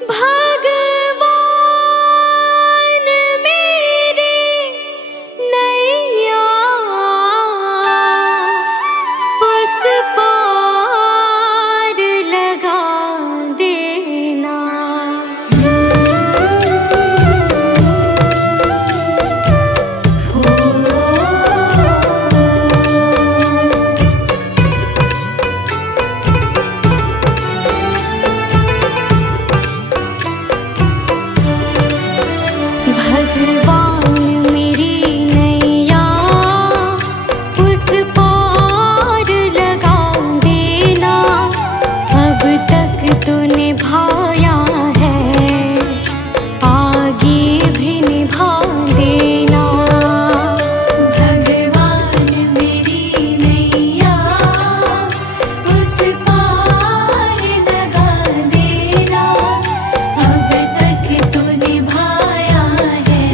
भगवान मेरी नैया उस पार लगा देना। भगवान मेरी नैया उस पार लगा देना। अब तक तो निभाया है, आगे भी निभा देना। भगवान मेरी नैया उस पार लगा देना। अब तक तो निभाया है,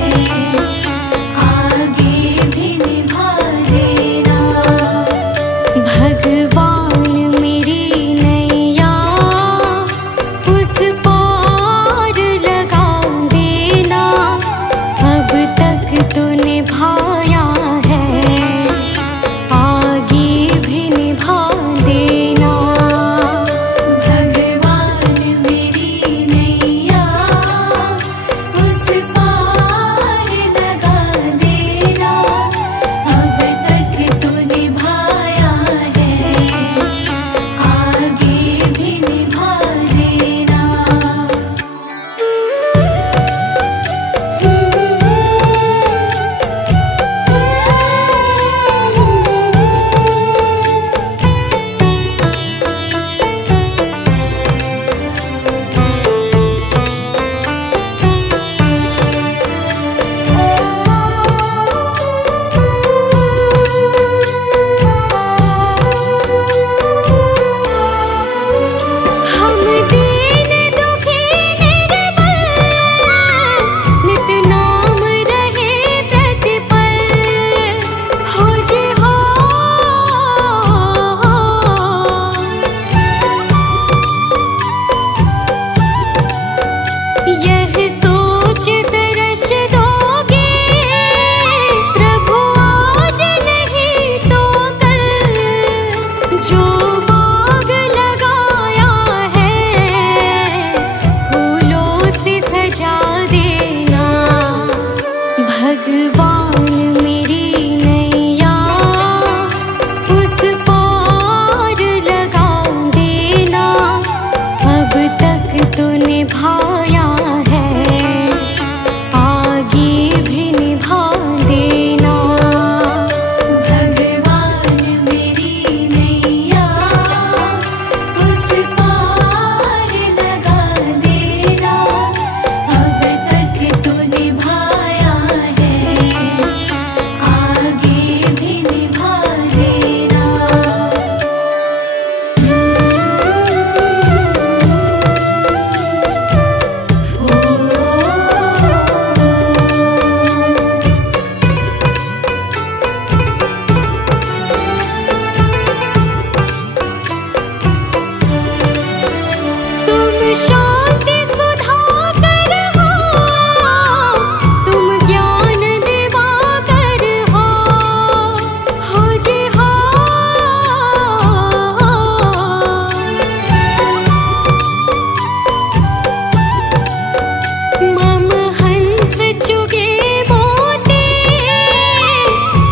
आगे भी निभा देना। भगवान मेरी नैया उस पार लगा देना। अब तक तो निभाया है, आगे भी निभा देना। भगवान मेरी नैया उस पार लगा देना। अब तक तो निभाया है, आगे भी निभा देना। हम दीन दुखी निर्बल, नित नाम रहे प्रतिपल। हो जी हो, यह सोच तरस दोगे प्रभु आज नहीं तो कल। जो बाग लगाया है फूलों से सजा देना। भगवान मेरी नैया उस पार लगा देना। अब तक तो निभाया है, आगे भी निभा देना। भगवान मेरी नैया उस पार लगा देना। अब तक तो निभाया है, आगे भी निभा देना। तुम शांति सुधाकर हो, तुम ज्ञान दिवाकर हो। हो जी हो, मम हंस चुगे मोती,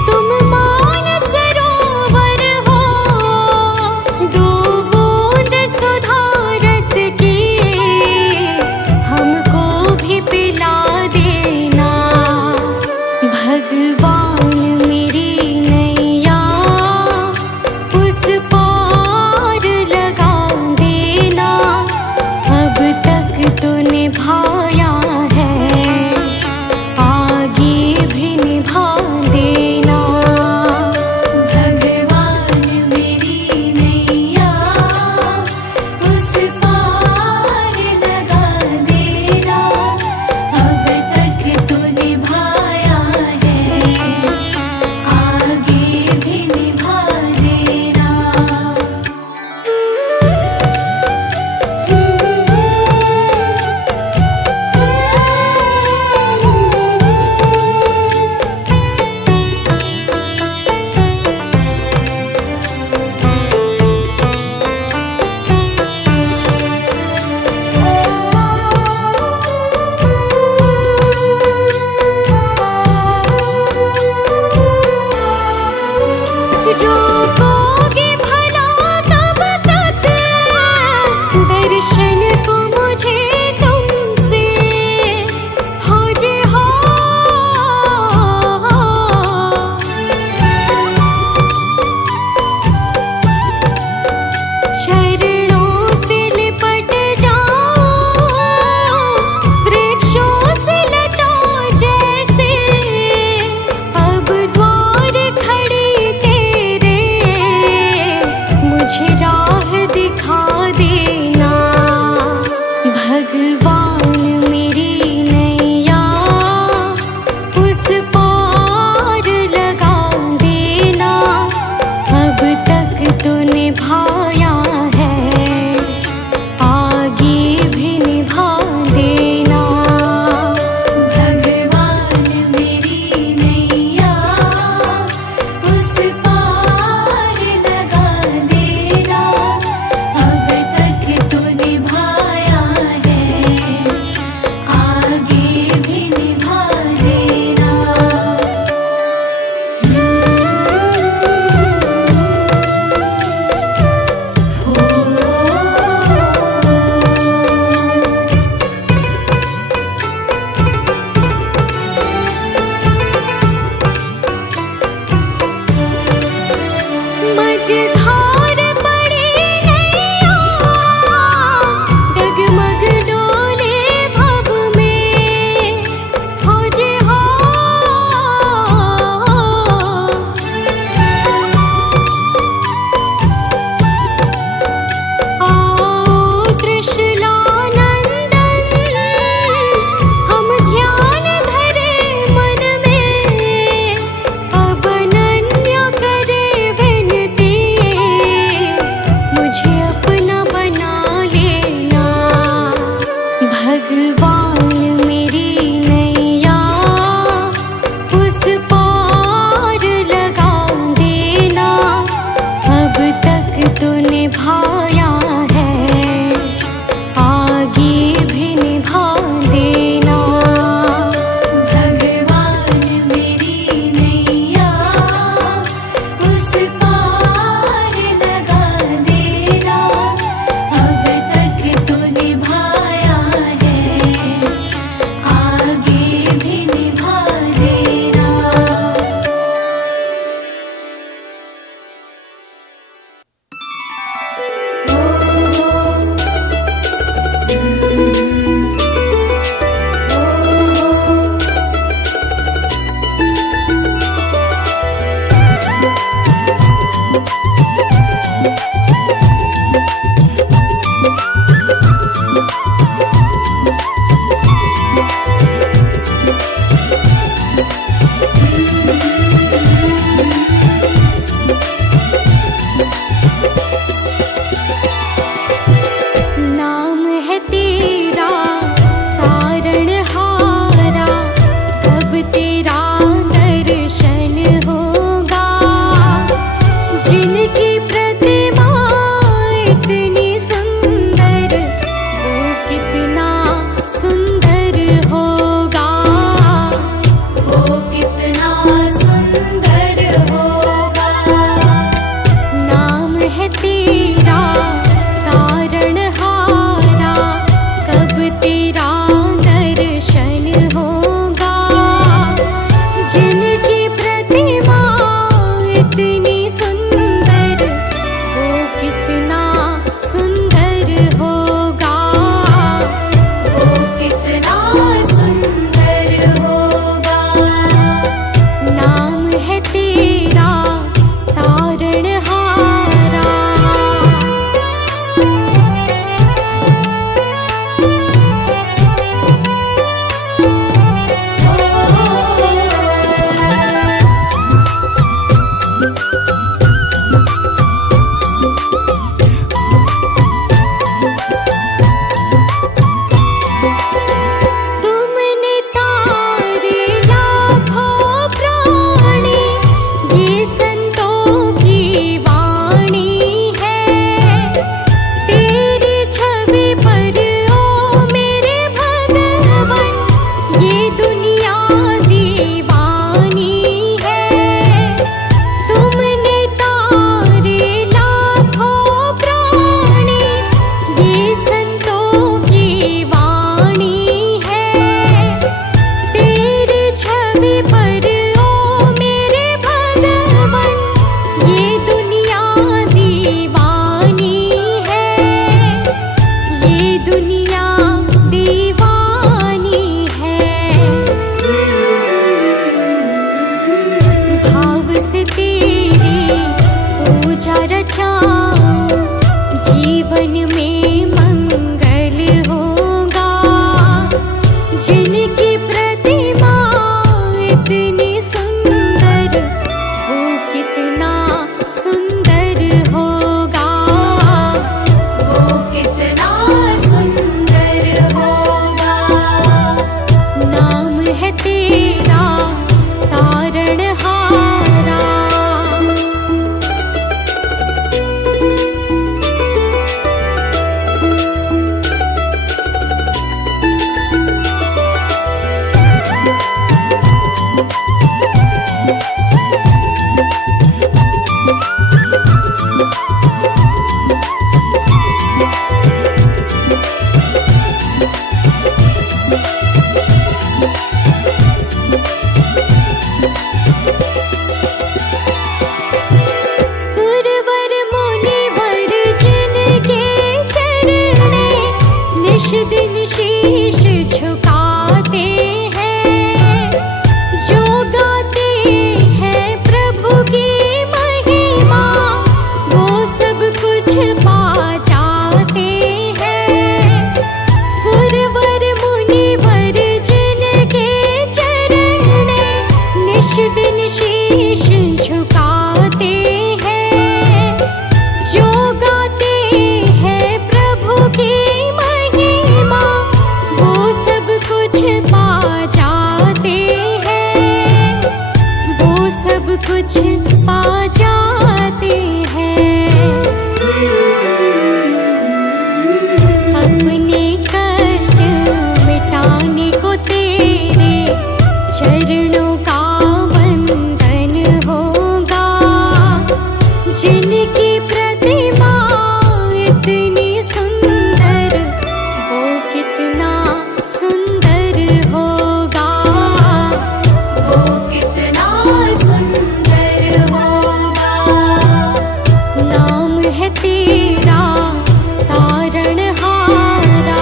तुम मान सरोवर हो। दो बूंद सुधा रस की सुरवर मुनिवर जिनके चरणे निश दिन शीश झुकाते हैं, जो गाते हैं प्रभु की महिमा वो सब कुछ पा जाते हैं। सुरवर मुनिवर जिनके चरणे निश दिन शीश झुकाते हैं, जो गाते हैं प्रभु की महिमा वो सब कुछ पा जाते हैं, वो सब कुछ पा जाते हैं। अपने कष्ट मिटाने को तेरे चरणों का वंदन होगा, जिनकी प्रतिमा इतनी सुंदर वो कितना सुंदर होगा, वो कितना सुंदर होगा। नाम है तेरा तारणहारा।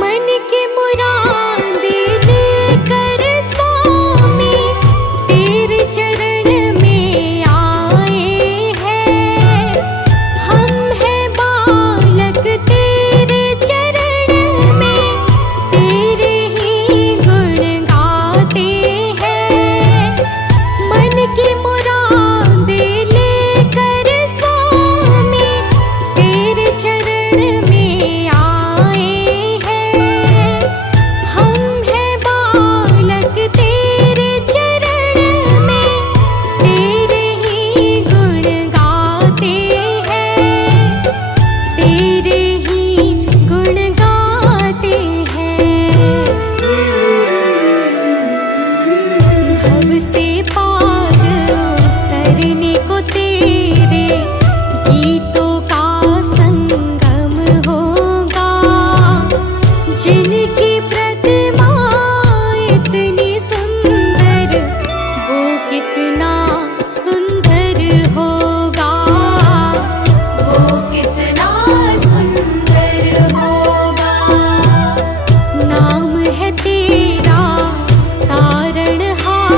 मन की मुरादें लेकर स्वामी तेरे चरण में आए हैं। हम हैं बालक तेरे चरण में, तेरे ही गुण गाते हैं। मन की मुरादें लेकर स्वामी तेरे चरण में आए हैं। हम हैं बालक तेरे चरण में, तेरे ही गुण गाते हैं, तेरे ही गुण गाते हैं। भव से पार उतरने को तेरे गीतों का संगम होगा, जिनकी प्रतिमा इतनी सुंदर वो कितना सुंदर होगा, वो कितना सुंदर होगा। नाम है तेरा तारणहारा।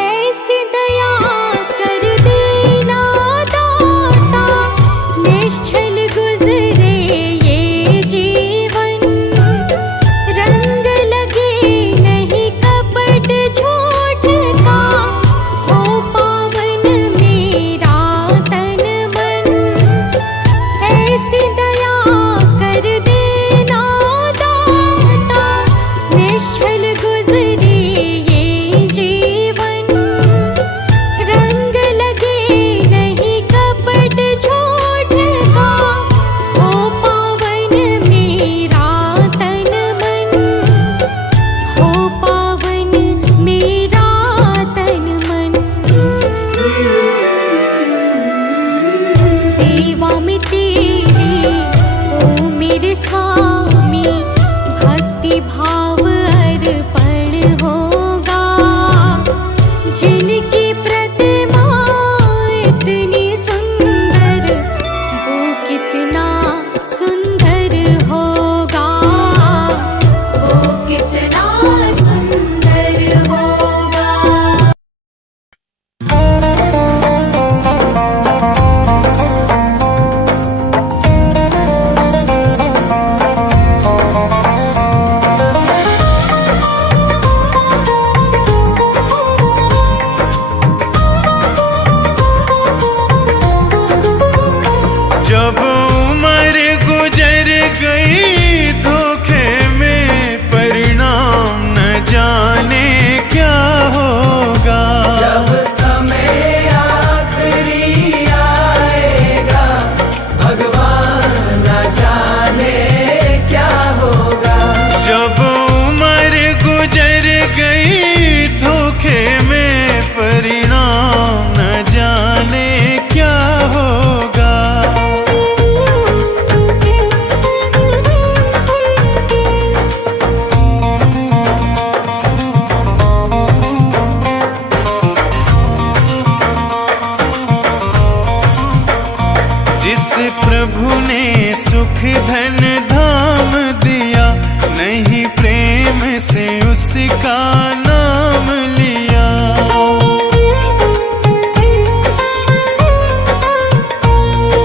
ऐसी दया कर देना दाता, निश्चल गुजरे ये जीवन। रंग लगे नहीं कपट झूठ का, हो पावन मेरा तन मन। ऐसी दया कर देना दाता, निश्चल गुजरे ये जीवन। रंग लगे नहीं कपट झूठ का, हो पावन मेरा तन मन, हो पावन मेरा तन मन। सेवा में तेरी ओ मेरे स्वामी भक्ति भाव अर्पण होगा, जिनकी प्रतिमा इतनी सुंदर वो कितना सुंदर होगा, वो कितना सुंदर होगा। प्रभु ने सुख धन धाम दिया, नहीं प्रेम से उसका नाम लिया।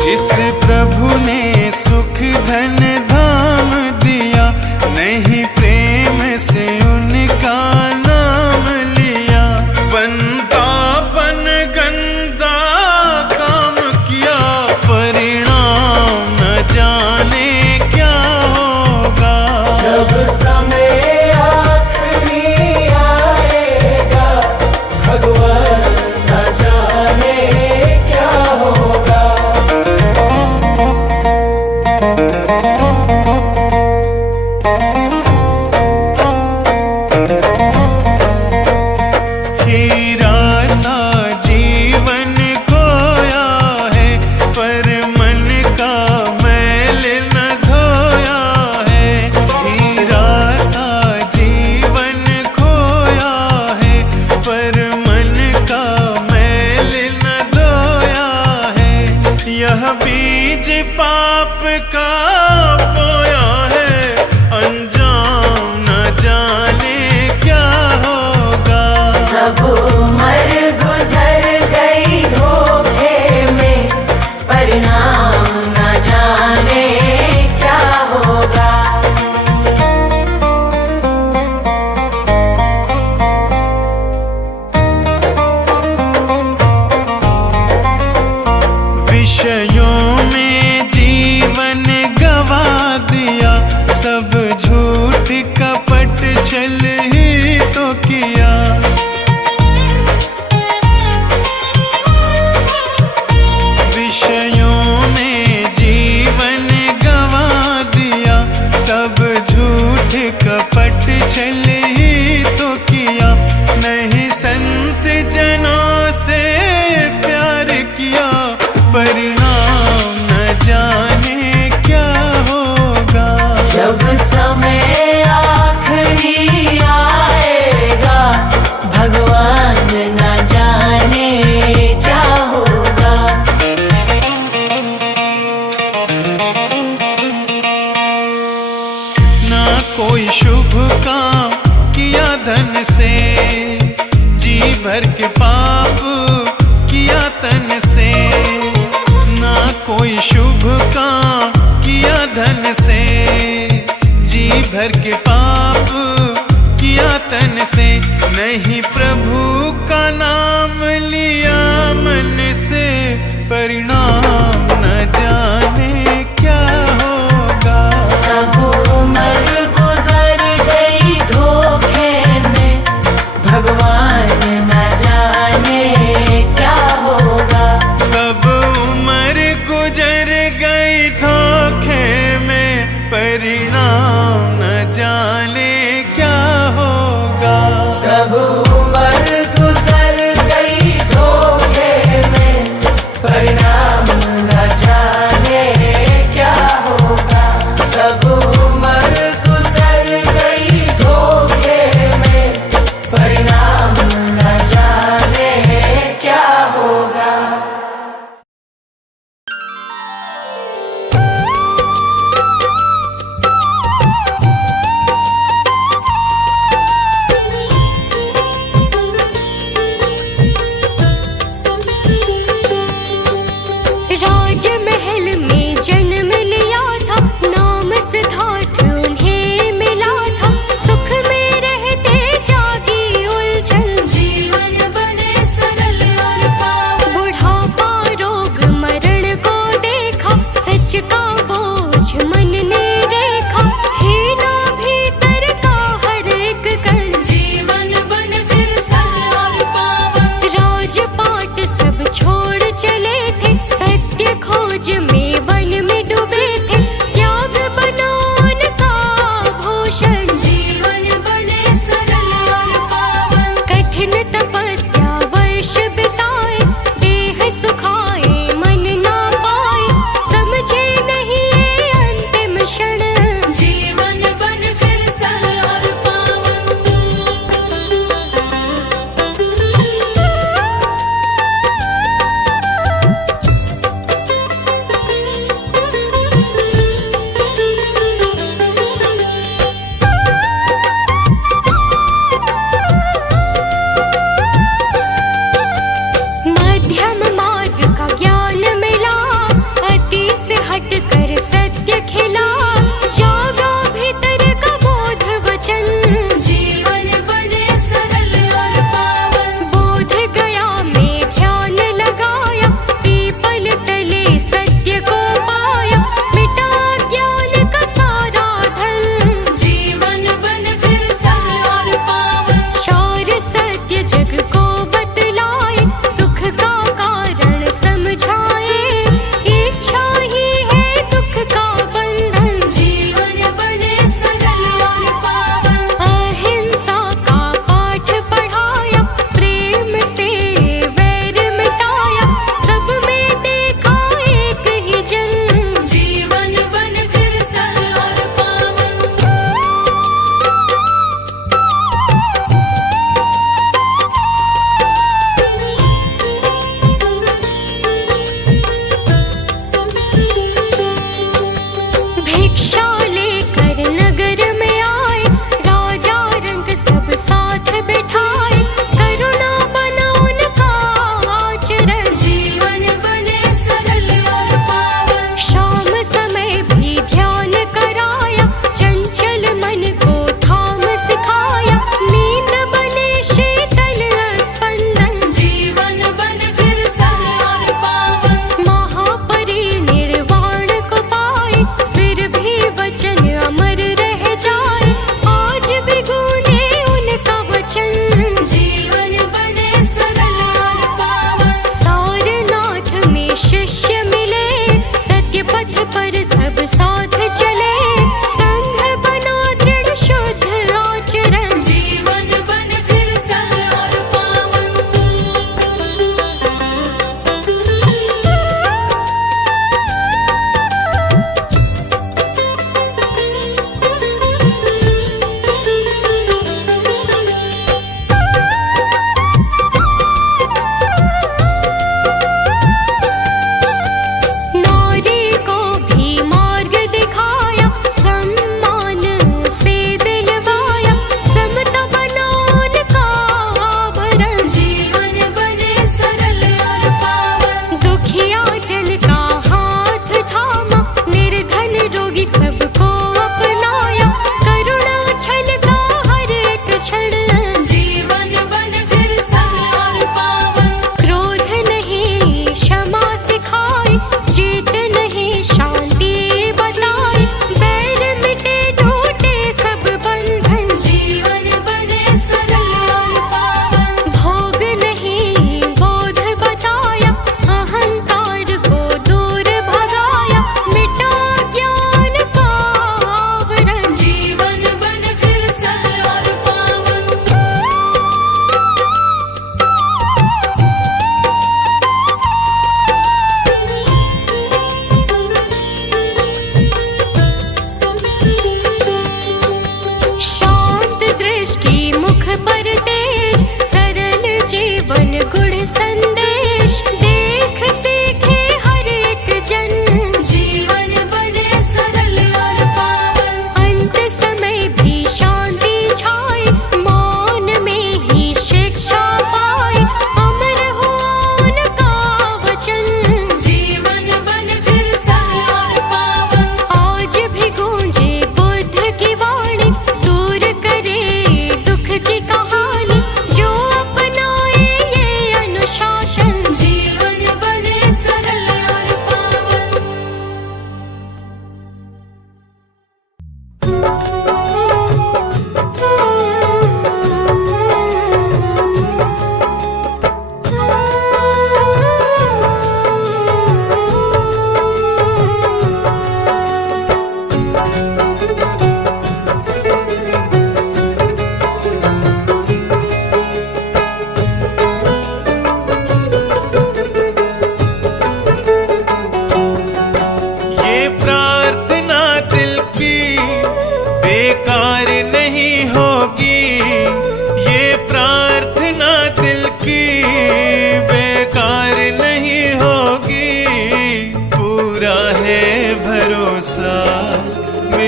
जिस प्रभु ने सुख धन धाम दिया, नहीं प्रेम से उनका नाम लिया। बंदापन गंदा काम किया, परिणाम न जाने क्या होगा। जब समय आखिरी आएगा, भगवान न जाने क्या होगा। हीरा सा जीवन खोया है, पर मन का मैल न धोया है। हीरा सा जीवन खोया है, पर मन का मैल न धोया है। यह बीज पाप का बोया है, अंजाम न जाने क्या होगा। सब उम्र गुजर गई धोखे में, परिणाम न जाने क्या होगा। विषयों में जीवन गवा दिया, सब झूठ कपट छल ही तो किया। विषयों में जीवन गवा दिया, सब झूठ कपट छल ही तो किया। नहीं संत जनों से प्यार किया, परिणाम न जाने क्या होगा। जब समय आखिरी आएगा, भगवान न जाने क्या होगा। ना कोई शुभ काम किया धन से, जी भर के पाप किया तन से। ना कोई शुभ काम किया धन से, जी भर के पाप किया तन से। नहीं प्रभु का नाम लिया मन से, परिणाम न जाने क्या होगा। सब उम्र गुजर गई धोखे में, भगवान न जाने क्या होगा। सब उम्र गुजर गई धोखे में, परिणाम न जाने क्या होगा। सब उम्र गुजर गई धोखे में, परिणाम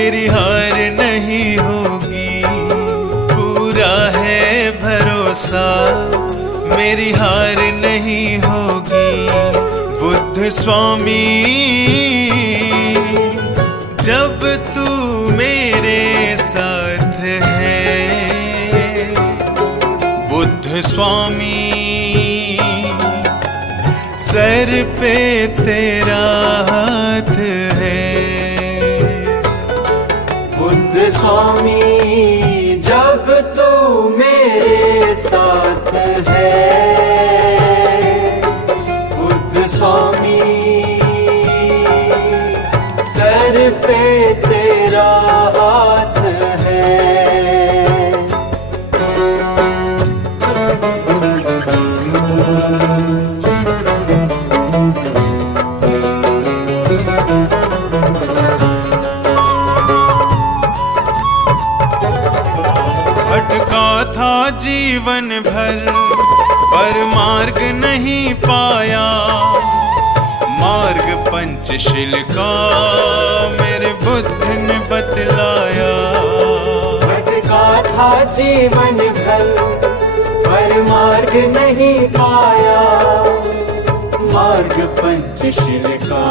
मेरी हार नहीं होगी, पूरा है भरोसा मेरी हार नहीं होगी। बुद्ध स्वामी जब तू मेरे साथ है, बुद्ध स्वामी सर पे तेरा हाथ है। बुद्ध स्वामी जब तू मेरे साथ है, बुद्ध स्वामी सर पे तेरा हाथ है। भटका था जीवन भर पर मार्ग नहीं पाया, मार्ग पंचशील का मेरे बुद्ध ने बतलाया। भटका था जीवन भर पर मार्ग नहीं पाया, मार्ग पंचशील का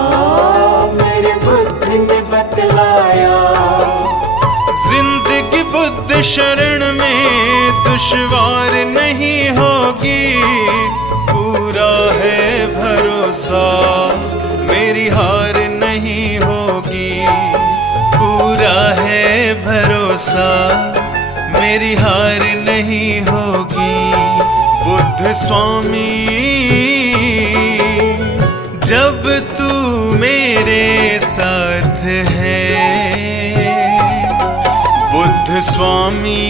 मेरे बुद्ध ने बतलाया। जिंदगी बुद्ध शरण में दुश्वार नहीं होगी, पूरा है भरोसा मेरी हार नहीं होगी, पूरा है भरोसा मेरी हार नहीं होगी। बुद्ध स्वामी जब तू मेरे साथ है, बुद्ध स्वामी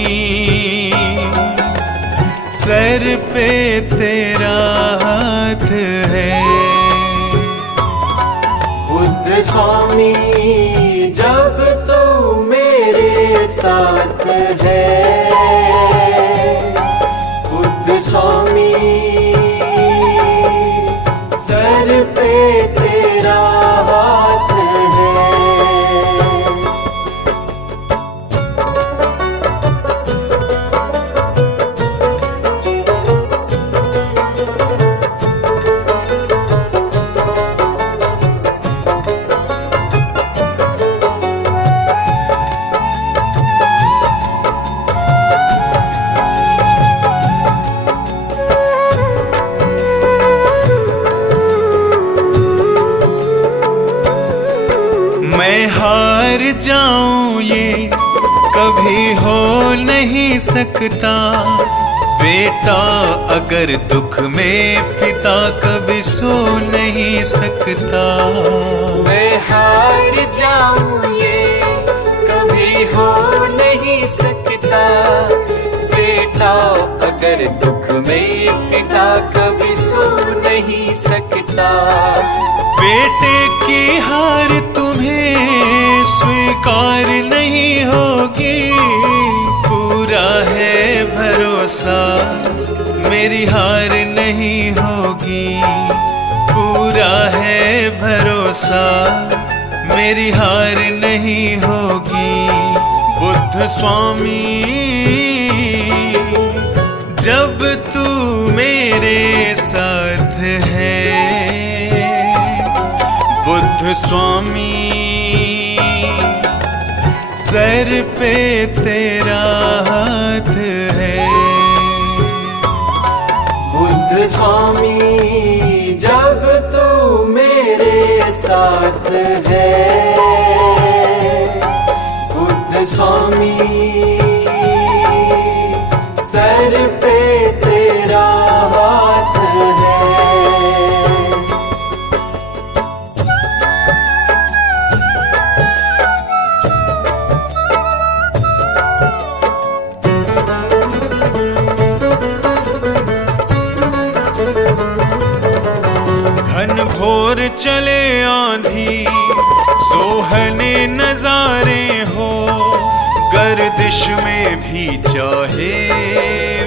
सर पे तेरा हाथ है। बुद्ध स्वामी जब तू मेरे साथ है, बुद्ध स्वामी सर पे तेरा हाथ है। मैं हार जाऊं ये कभी हो नहीं सकता, बेटा अगर दुख में पिता कभी सो नहीं सकता। मैं हार जाऊं ये कभी हो नहीं सकता, बेटा अगर दुख में पिता कभी सो नहीं सकता। बेटे की हार तुम्हें स्वीकार नहीं होगी, पूरा है भरोसा मेरी हार नहीं होगी, पूरा है भरोसा मेरी हार नहीं होगी। बुद्ध स्वामी जब तू मेरे साथ है, बुद्ध स्वामी सर पे तेरा हाथ है। बुद्ध स्वामी जब तू मेरे साथ है, बुद्ध स्वामी सर पे तेरा हाथ है। घन घोर चले आंधी सोहने नजारे हो, गर्दिश में भी चाहे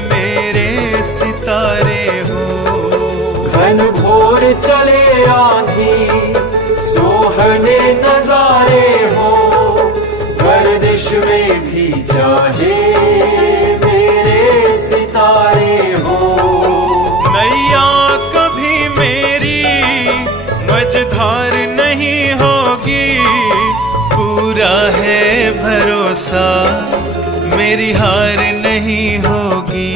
मेरे सितारे हो। घन घोर चले आंधी सोहने नजारे हो, चाहे मेरे सितारे हो। नैया कभी मेरी मझधार नहीं होगी, पूरा है भरोसा मेरी हार नहीं होगी,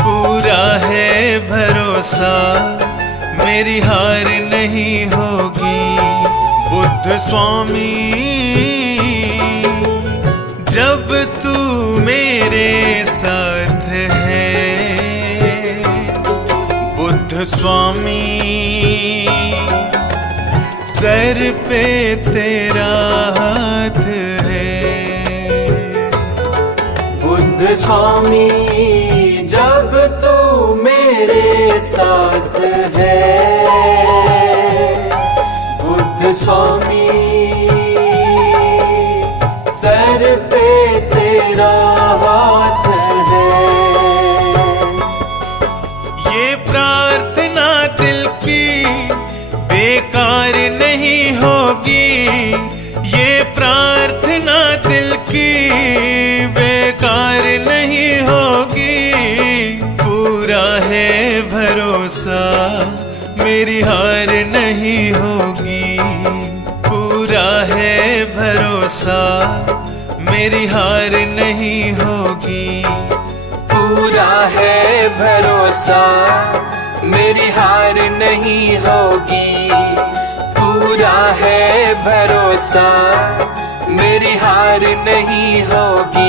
पूरा है भरोसा मेरी हार नहीं होगी। बुद्ध स्वामी जब तू मेरे साथ है, बुद्ध स्वामी सर पे तेरा हाथ है। बुद्ध स्वामी जब तू मेरे साथ है, बुद्ध स्वामी सर पे तेरा हाथ है। ये प्रार्थना दिल की बेकार नहीं होगी, ये प्रार्थना दिल की बेकार नहीं होगी। पूरा है भरोसा मेरी हार नहीं होगी, पूरा है भरोसा मेरी हार नहीं होगी। पूरा है भरोसा मेरी हार नहीं होगी, पूरा है भरोसा मेरी हार नहीं होगी।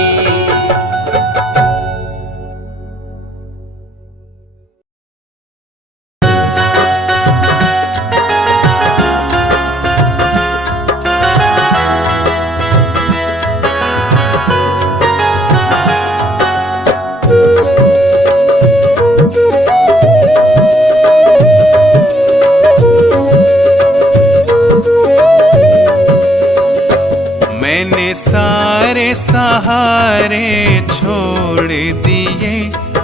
मैंने सारे सहारे छोड़ दिए,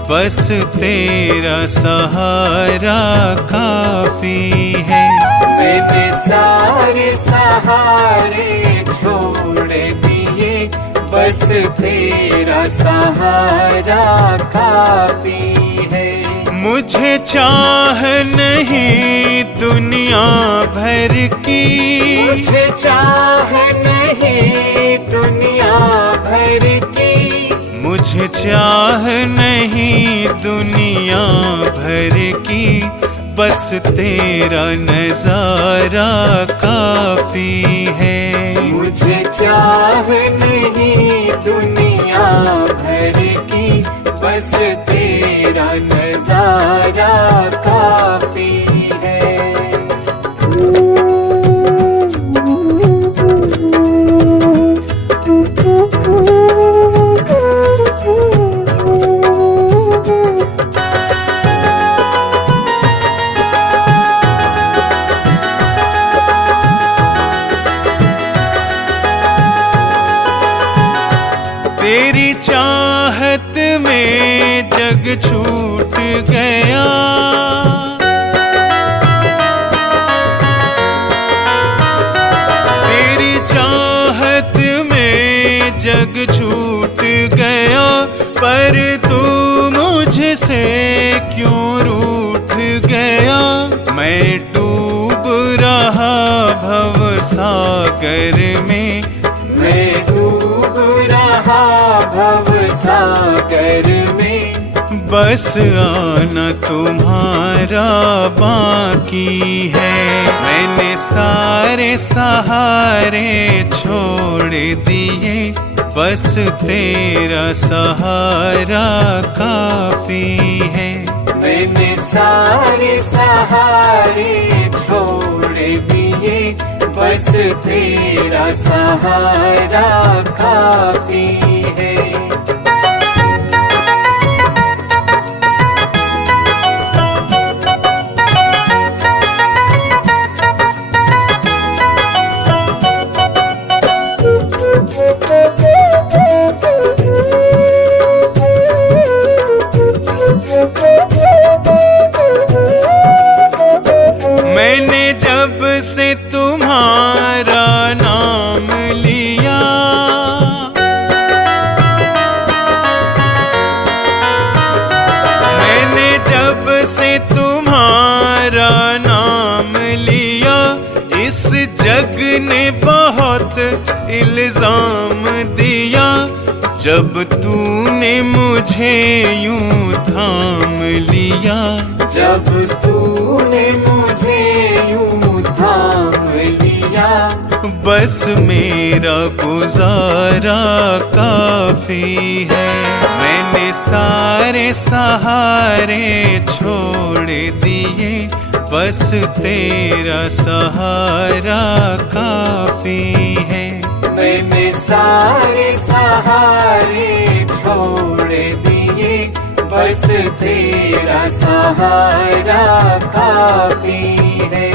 बस तेरा सहारा काफी है। मैंने सारे सहारे छोड़ दिए, बस तेरा सहारा काफी है। मुझे चाह नहीं दुनिया भर की, मुझे चाह नहीं दुनिया भर की, मुझे चाह नहीं दुनिया भर की, बस तेरा नजारा काफी है। मुझे चाह नहीं दुनिया भर की, बस तेरा नजारा काफी है। तेरी चाहत में जग छूट गया, तेरी चाहत में जग छूट गया, पर तू मुझसे क्यों रूठ गया। मैं डूब रहा भव सागर में, मैं डूब रहा भव सागर में, बस आना तुम्हारा बाकी है। मैंने सारे सहारे छोड़ दिए, बस तेरा सहारा काफी है। मैंने सारे सहारे छोड़ दिए, बस तेरा सहारा काफी है। मैंने जब से तुम्हारा नाम लिया, इल्जाम दिया जब तूने मुझे यूं थाम लिया। जब तूने मुझे यूं थाम लिया, बस मेरा गुजारा काफी है। मैंने सारे सहारे छोड़ दिए, बस तेरा सहारा काफी है। मैंने सारे सहारे छोड़ दिए, बस तेरा सहारा काफी है।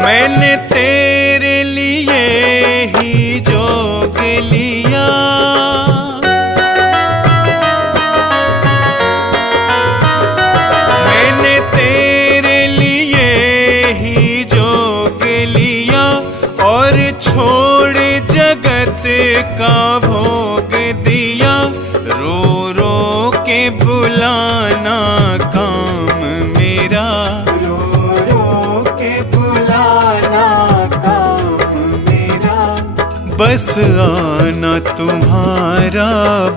मैंने तेरे लिए ही जोग लिया, मैंने तेरे लिए ही जोग लिया, और छोड़ जगत का भोग दिया। रो रो के बुलाना काम मेरा, बस आना तुम्हारा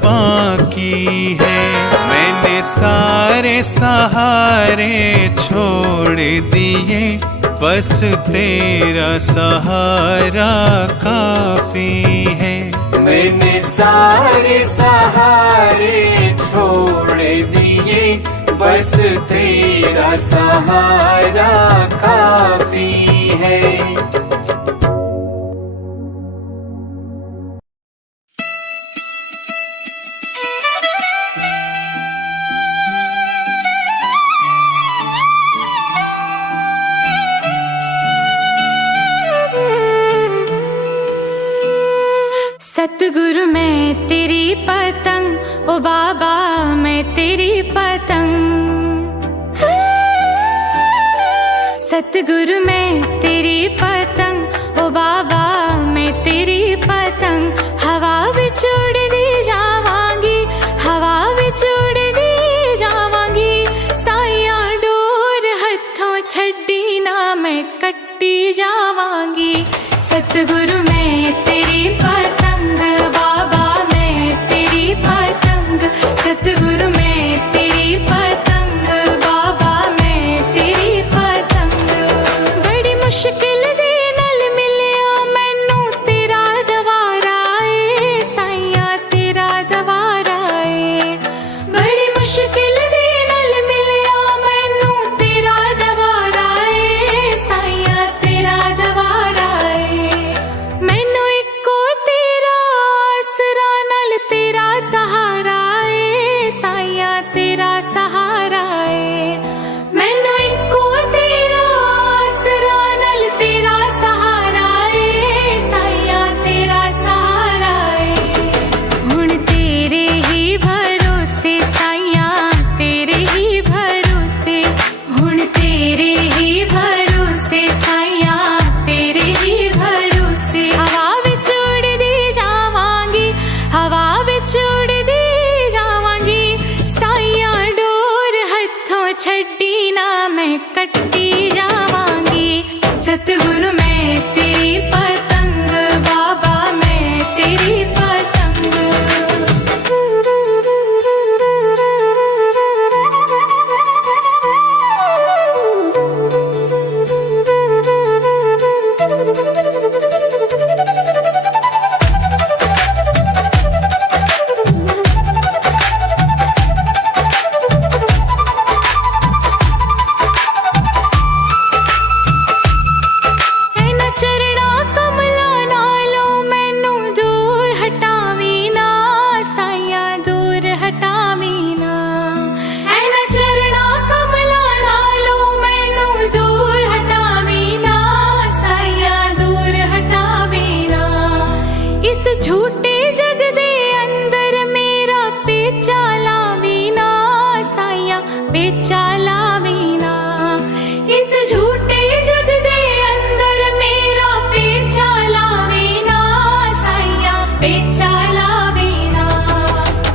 बाकी है। मैंने सारे सहारे छोड़ दिए, बस तेरा सहारा काफी है। मैंने सारे सहारे छोड़ दिए, बस तेरा सहारा काफी है। सतगुरु मैं तेरी पतंग, ओ बाबा मैं तेरी पतंग। सतगुरु मैं तेरी पतंग, ओ बाबा मैं तेरी पतंग। हवा विच उड़दी जावांगी, हवा विच उड़दी जावांगी। साइया डोर हथों छड्डी ना मैं कट्टी जावांगी। सतगुरु मैं तेरी पतंग, बाबा मैं तेरी पतंग। सतगुरु मैं तेरी पतंग, बाबा मैं तेरी पतंग। बड़ी मुश्किल दे नाल मिलिया मैनू तेरा दवारा ए, साइया तेरा दवारा ए। बड़ी मुश्किल दे नाल मिलिया मैनू तेरा दवारा ए, साइया तेरा दवारा ए। मैनू इको ते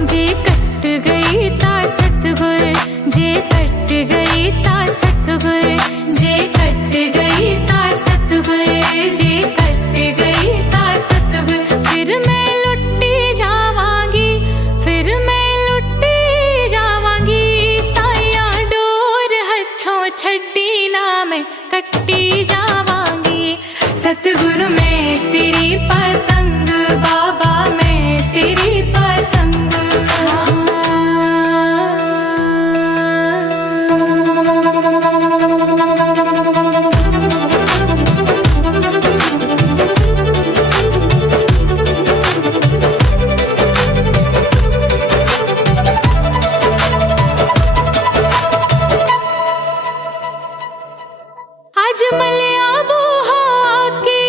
जे कट गई ता सतगुर, जे कट गई ता सतगुर, जे कट गई ता सतगुर, जे कट गई ता सतगुर। फिर मैं लुट्टी जावांगी, फिर मैं लुट्टी जावांगी, साया डोर हथों छड्डी ना मैं कट्टी जावांगी। सतगुरु मैं तेरी पतंग, बाबा मैं तेरी पतंग। आज मलिया बूहा के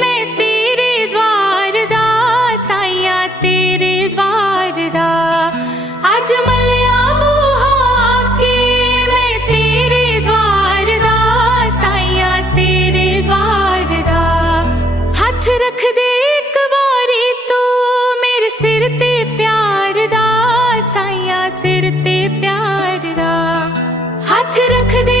मैं तेरे द्वार दा, साइया तेरे द्वार दा। आज मलिया बूहा के मैं तेरे द्वार दा, साइया तेरे द्वार दा। हथ रख दे एक बारी तू मेरे सिर ते प्यार दा, साइया सिर ते प्यार दा। हथ रख दे